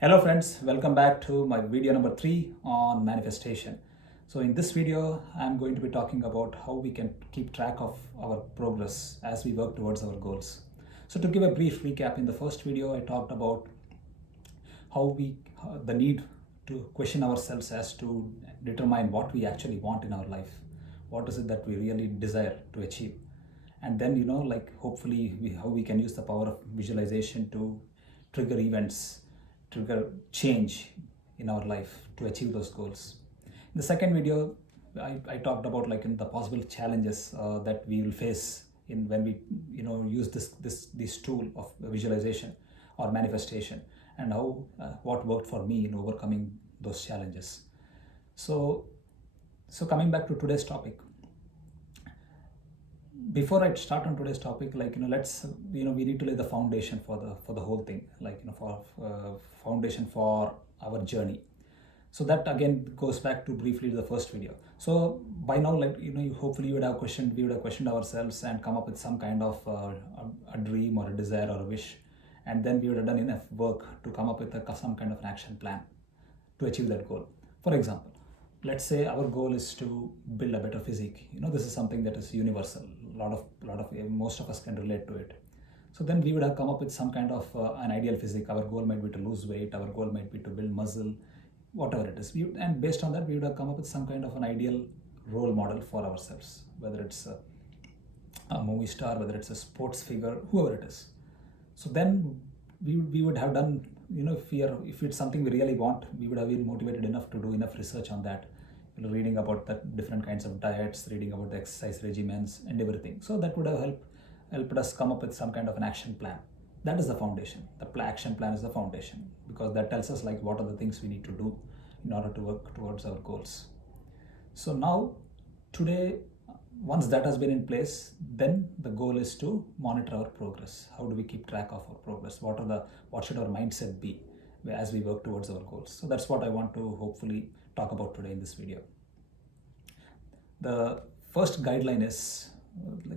Hello friends, welcome back to my video number 3 on manifestation. So in this video, I'm going to be talking about how we can keep track of our progress as we work towards our goals. So to give a brief recap, in the first video, I talked about the need to question ourselves as to determine what we actually want in our life. What is it that we really desire to achieve? And then, hopefully how we can use the power of visualization to trigger events, trigger change in our life to achieve those goals. In the second video, I talked about in the possible challenges that we will face in when we use this tool of visualization or manifestation, and how what worked for me in overcoming those challenges. So coming back to today's topic, before I start on today's topic, let's we need to lay the foundation for the whole thing, for foundation for our journey. So that again goes back to briefly to the first video. So by now, hopefully we would have questioned ourselves and come up with some kind of a dream or a desire or a wish, and then we would have done enough work to come up with some kind of an action plan to achieve that goal. For example, let's say our goal is to build a better physique. This is something that is universal. Most of us can relate to it. So then we would have come up with some kind of an ideal physique. Our goal might be to lose weight. Our goal might be to build muscle, whatever it is. And based on that, we would have come up with some kind of an ideal role model for ourselves, whether it's a movie star, whether it's a sports figure, whoever it is. So then we would have done, if it's something we really want, we would have been motivated enough to do enough research on that, reading about the different kinds of diets, reading about the exercise regimens and everything. So that would have helped us come up with some kind of an action plan. That is the foundation. The action plan is the foundation, because that tells us what are the things we need to do in order to work towards our goals. So now, today, once that has been in place, then the goal is to monitor our progress. How do we keep track of our progress? What should our mindset be as we work towards our goals? So that's what I want to hopefully talk about today in this video. The first guideline is,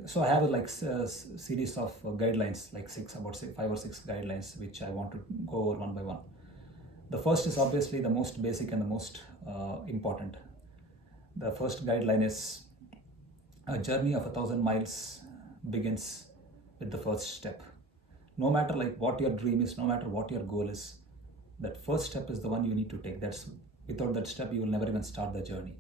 so I have a series of guidelines, about 5 or 6 guidelines, which I want to go over one by one. The first is obviously the most basic and the most important. The first guideline is, a journey of 1,000 miles begins with the first step. No matter what your dream is, no matter what your goal is, that first step is the one you need to take. Without that step, you will never even start the journey.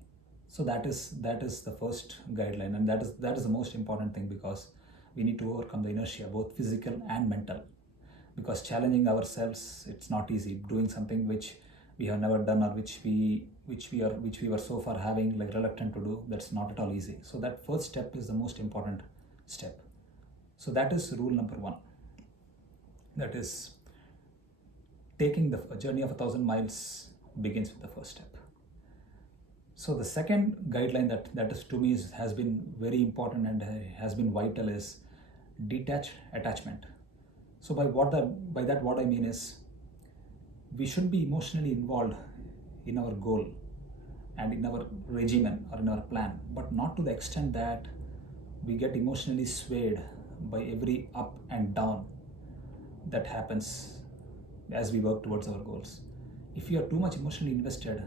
So that is the first guideline, and that is the most important thing, because we need to overcome the inertia, both physical and mental. Because challenging ourselves, it's not easy. Doing something which we have never done, or which we were so far having reluctant to do, that's not at all easy. So that first step is the most important step. So that is rule number 1. That is, taking the journey of 1,000 miles begins with the first step. So the second guideline that is to me has been very important and has been vital is detach attachment. So by that what I mean is, we should be emotionally involved in our goal and in our regimen or in our plan, but not to the extent that we get emotionally swayed by every up and down that happens as we work towards our goals. If we are too much emotionally invested,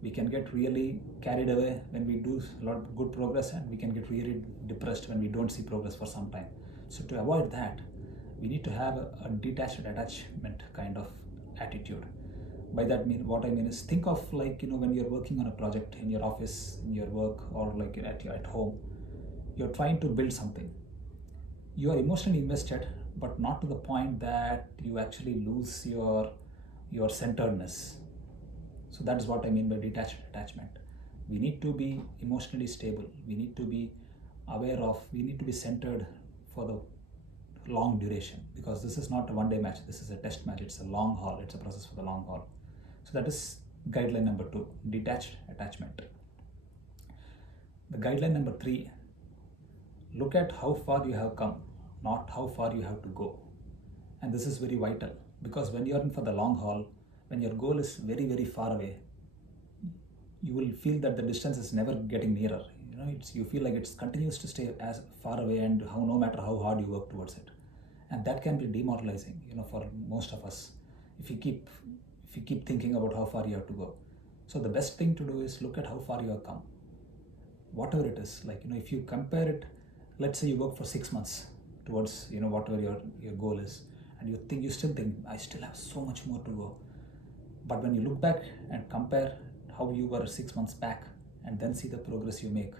we can get really carried away when we do a lot of good progress, and we can get really depressed when we don't see progress for some time. So to avoid that, we need to have a detached attachment kind of attitude. By that what I mean is, think of when you're working on a project in your office, in your work, or at home, you're trying to build something. You are emotionally invested, but not to the point that you actually lose your centeredness. So that is what I mean by detached attachment. We need to be emotionally stable. We need to be we need to be centered for the long duration, because this is not a one-day match. This is a test match. It's a long haul. It's a process for the long haul. So that is guideline number 2, detached attachment. The guideline number 3, look at how far you have come, not how far you have to go. And this is very vital, because when you're in for the long haul, when your goal is very, very far away, you will feel that the distance is never getting nearer. You feel like it continues to stay as far away, and no matter how hard you work towards it. And that can be demoralizing, for most of us. If if you keep thinking about how far you have to go. So the best thing to do is look at how far you have come, whatever it is. Like, if you compare it, let's say you work for 6 months towards, whatever your goal is, and you still think, I still have so much more to go. But when you look back and compare how you were 6 months back and then see the progress you make,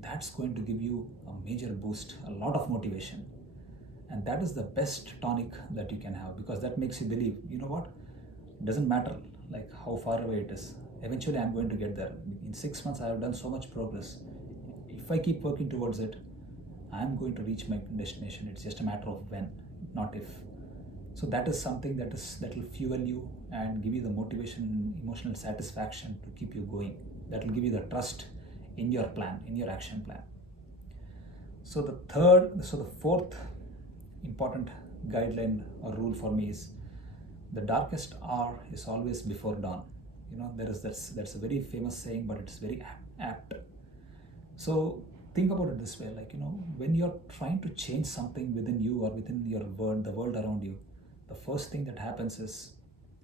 that's going to give you a major boost, a lot of motivation. And that is the best tonic that you can have, because that makes you believe, what, it doesn't matter like how far away it is. Eventually I'm going to get there. In 6 months I have done so much progress. If I keep working towards it, I'm going to reach my destination. It's just a matter of when, not if. So that is something that will fuel you and give you the motivation, emotional satisfaction to keep you going. That will give you the trust in your plan, in your action plan. So the fourth important guideline or rule for me is, the darkest hour is always before dawn. That's a very famous saying, but it's very apt. So think about it this way, like, when you're trying to change something within you or within your world, the world around you, the first thing that happens is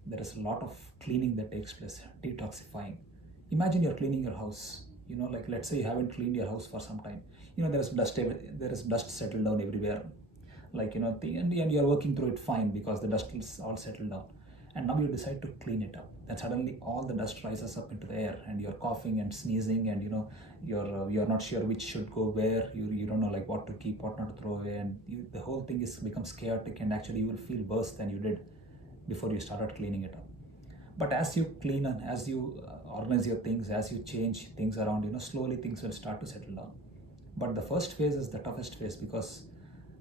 there is a lot of cleaning that takes place, detoxifying. Imagine you're cleaning your house, like, let's say you haven't cleaned your house for some time. There is dust settled down everywhere, like, and you're working through it fine because the dust is all settled down. And now you decide to clean it up. Then suddenly all the dust rises up into the air, and you're coughing and sneezing, and you're not sure which should go where. You don't know like what to keep, what not to throw away, and the whole thing becomes chaotic, and actually you will feel worse than you did before you started cleaning it up. But as you clean and as you organize your things, as you change things around, slowly things will start to settle down. But the first phase is the toughest phase, because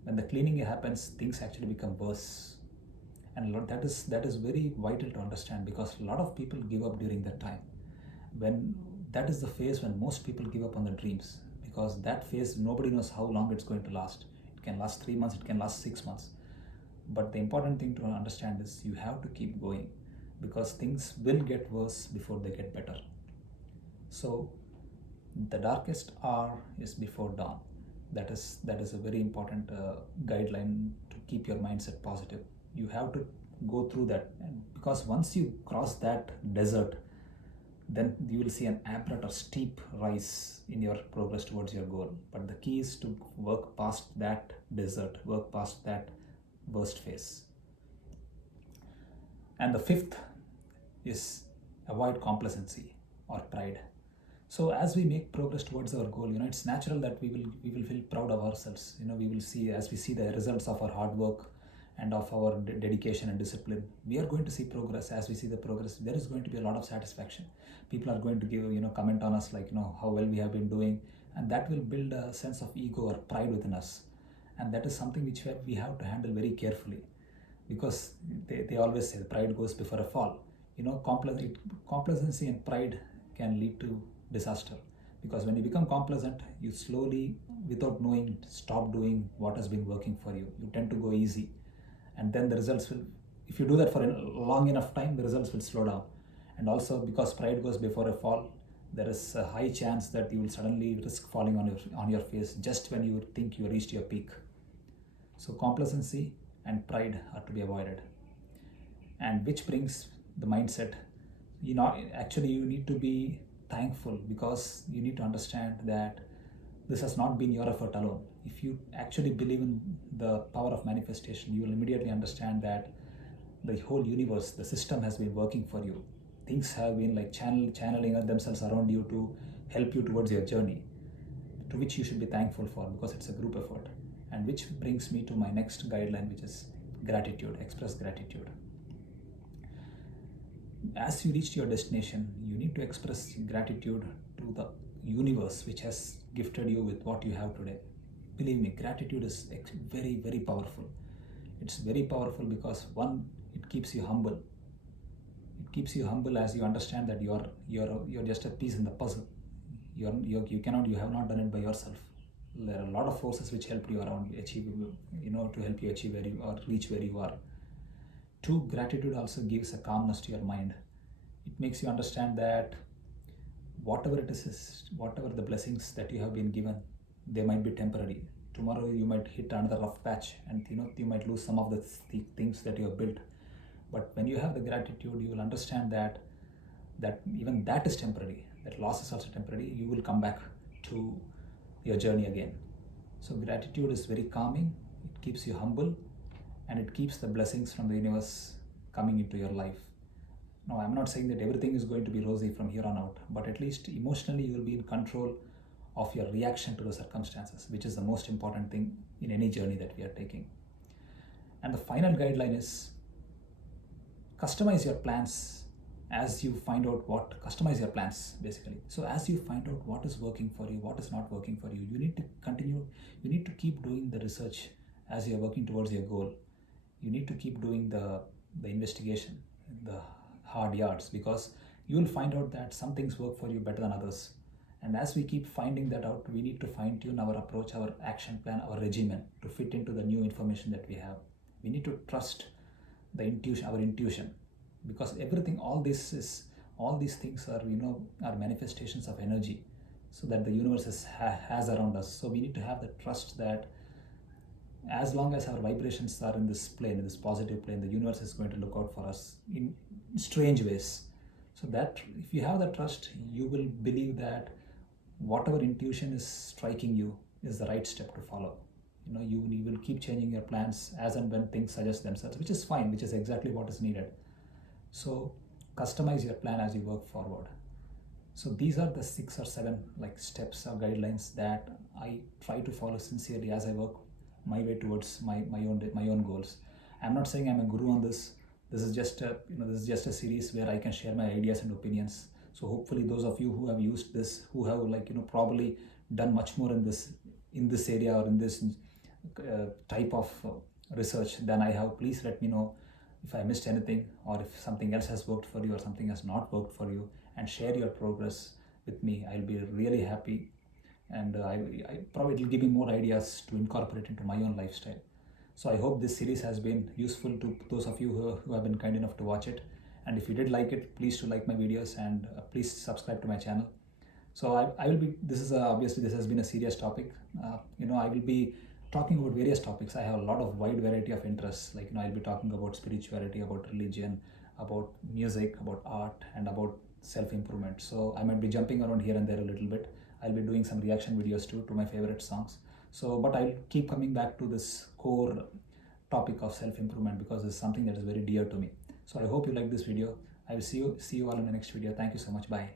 when the cleaning happens, things actually become worse. And that is very vital to understand, because a lot of people give up during that time. When that is the phase when most people give up on their dreams, because that phase, nobody knows how long it's going to last. It can last 3 months, it can last 6 months. But the important thing to understand is you have to keep going, because things will get worse before they get better. So the darkest hour is before dawn. That is a very important guideline to keep your mindset positive. You have to go through that, and because once you cross that desert, then you will see an abrupt or steep rise in your progress towards your goal. But the key is to work past that desert, work past that worst phase. And the fifth is avoid complacency or pride. So as we make progress towards our goal, it's natural that we will feel proud of ourselves. We will see, as we see the results of our hard work and of our dedication and discipline, we are going to see progress. As we see the progress, there is going to be a lot of satisfaction. People are going to give, comment on us, like, how well we have been doing, and that will build a sense of ego or pride within us. And that is something which we have to handle very carefully, because they always say pride goes before a fall. Complacency and pride can lead to disaster, because when you become complacent, you slowly, without knowing, stop doing what has been working for you. You tend to go easy, and then the results will, if you do that for a long enough time, the results will slow down. And also, because pride goes before a fall, there is a high chance that you will suddenly risk falling on your face just when you think you reached your peak. So complacency and pride are to be avoided. And which brings the mindset, actually you need to be thankful, because you need to understand that this has not been your effort alone. If you actually believe in the power of manifestation, you will immediately understand that the whole universe, the system has been working for you. Things have been like channeling themselves around you to help you towards your journey, to which you should be thankful for, because it's a group effort. And which brings me to my next guideline, which is gratitude. Express gratitude. As you reach your destination, you need to express gratitude to the universe, which has gifted you with what you have today. Believe me, gratitude is very, very powerful. It's very powerful because, one, it keeps you humble. It keeps you humble as you understand that you're just a piece in the puzzle. You have not done it by yourself. There are a lot of forces which help you around achieve, to help you achieve reach where you are. Two, gratitude also gives a calmness to your mind. It makes you understand that whatever it is, whatever the blessings that you have been given, they might be temporary. Tomorrow you might hit another rough patch, and you might lose some of the things that you have built. But when you have the gratitude, you will understand that even that is temporary, that loss is also temporary. You will come back to your journey again. So gratitude is very calming, it keeps you humble, and it keeps the blessings from the universe coming into your life. Now, I'm not saying that everything is going to be rosy from here on out, but at least emotionally you will be in control of your reaction to the circumstances, which is the most important thing in any journey that we are taking. And the final guideline is customize your plans as you find out customize your plans basically. So as you find out what is working for you, what is not working for you, you need to continue, you need to keep doing the research as you are working towards your goal. You need to keep doing the investigation, the hard yards, because you will find out that some things work for you better than others. And as we keep finding that out, we need to fine tune our approach, our action plan, our regimen to fit into the new information that we have. We need to trust the intuition, our intuition, because everything, all these things are, are manifestations of energy, so that the universe has around us. So we need to have the trust that as long as our vibrations are in this plane, in this positive plane, the universe is going to look out for us in strange ways. So that if you have that trust, you will believe that whatever intuition is striking you is the right step to follow. You will keep changing your plans as and when things suggest themselves, which is fine, which is exactly what is needed. So customize your plan as you work forward. So these are the 6 or 7 steps or guidelines that I try to follow sincerely as I work my way towards my own goals. I'm not saying I'm a guru on this. This is just a series where I can share my ideas and opinions. So hopefully those of you who have used this, who have probably done much more in this area or in this type of research than I have, please let me know if I missed anything, or if something else has worked for you or something has not worked for you, and share your progress with me. I'll be really happy, and I probably it will give me more ideas to incorporate into my own lifestyle. So I hope this series has been useful to those of you who have been kind enough to watch it. And if you did like it, please do like my videos, and please subscribe to my channel. So I will be, this is obviously this has been a serious topic. I will be talking about various topics. I have a lot of wide variety of interests. I'll be talking about spirituality, about religion, about music, about art, and about self-improvement. So I might be jumping around here and there a little bit. I'll be doing some reaction videos too to my favorite songs. So, but I'll keep coming back to this core topic of self-improvement, because it's something that is very dear to me. So I hope you like this video. I will see you all in the next video. Thank you so much. Bye.